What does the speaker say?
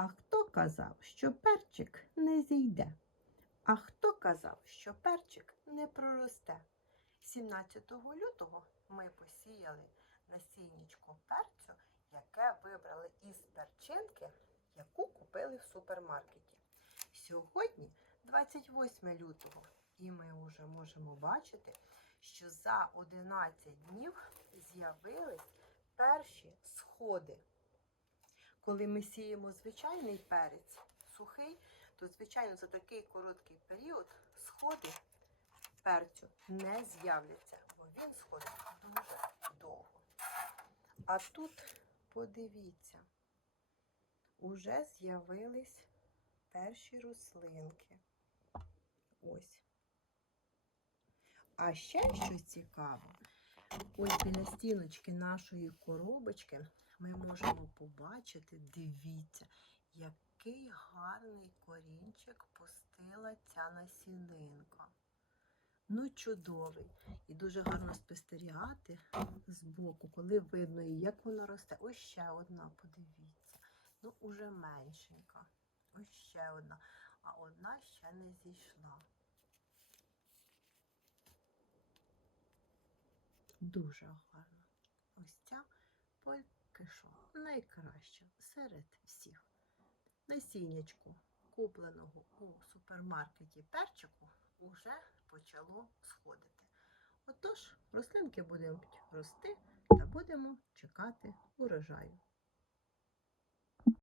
А хто казав, що перчик не зійде? А хто казав, що перчик не проросте? 17 лютого ми посіяли насіннячко перцю, яке вибрали із перчинки, яку купили в супермаркеті. Сьогодні 28 лютого, і ми вже можемо бачити, що за 11 днів з'явились перші сходи. Коли ми сіємо звичайний перець сухий, то звичайно за такий короткий період сходи перцю не з'являться, бо він сходить дуже довго. А тут подивіться, уже з'явились перші рослинки. Ось. А ще що цікаво, ось біля стіночки нашої коробочки ми можемо побачити, дивіться, який гарний корінчик пустила ця насінинка. Ну, чудовий. І дуже гарно спостерігати збоку, коли видно її, як вона росте. Ось ще одна, подивіться. Ну, уже меншенька. Ось ще одна. А одна ще не зійшла. Дуже гарно. Ось ця поки що найкраща серед всіх. Насіннячку, купленого у супермаркеті перчику, уже почало сходити. Отож, рослинки будуть рости та будемо чекати урожаю.